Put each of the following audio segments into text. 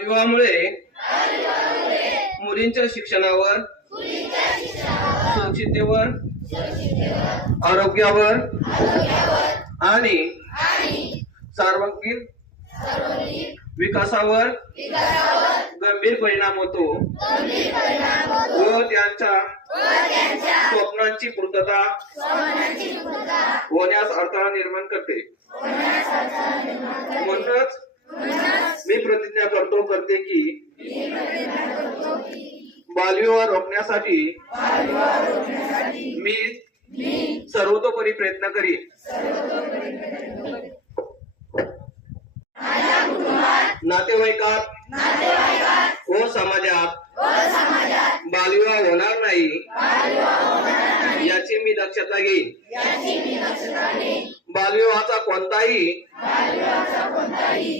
विवाहामुळे मुलींच्या शिक्षणावर, सुरक्षिततेवर, आरोग्यावर आणि सार्वत्रिक विकासावर गंभीर परिणाम होतो व त्यांच्या स्वप्नांची पूर्तता होण्यास अडथळा निर्माण करते। म्हणूनच मी प्रतिज्ञा करते की बालविवाह रोखण्यासाठी मी सर्वतोपरी प्रयत्न करीन। नातेवाईकात व समाजात बालविवाह होणार नाही याची मी दक्षता घेईन। बालविवाहाचा कोणताही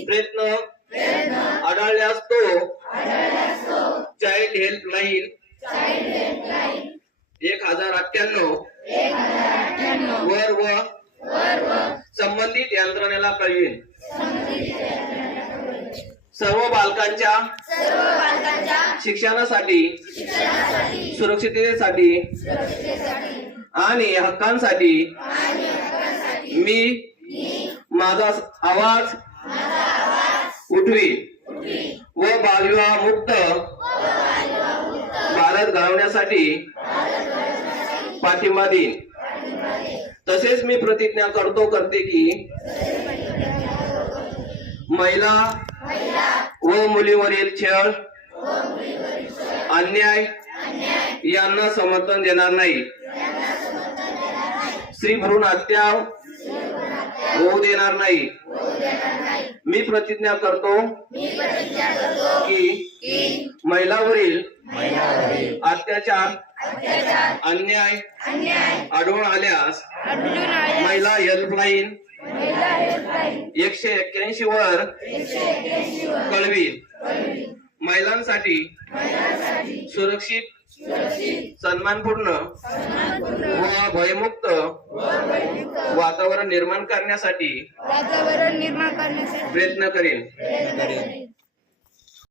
प्रयत्न आढळल्यास तो चाइल्ड हेल्पलाइन 1098 वर संबंधित यंत्रणेला कळवेन। सर्व बालकांच्या शिक्षणासाठी, सुरक्षिततेसाठी आणि हक्कांसाठी मी माझा आवाज उठवीन व बालविवाह मुक्त भारत घडवण्यासाठी पाठिंबा देईन। तसेच मी प्रतिज्ञा करते की महिला व मुलीवरील छळ, अन्याय यांना समर्थन देणार नाही। स्त्री भ्रूण हत्या होऊ देणार नाही। मी प्रतिज्ञा करतो की महिलांवरील अत्याचार, अन्याय आढळून आल्यास महिला हेल्पलाइन 181 वर कळवीन। महिलांसाठी सुरक्षित, सन्मानपूर्ण व भयमुक्त वातावरण निर्माण करण्यासाठी प्रयत्न करेन।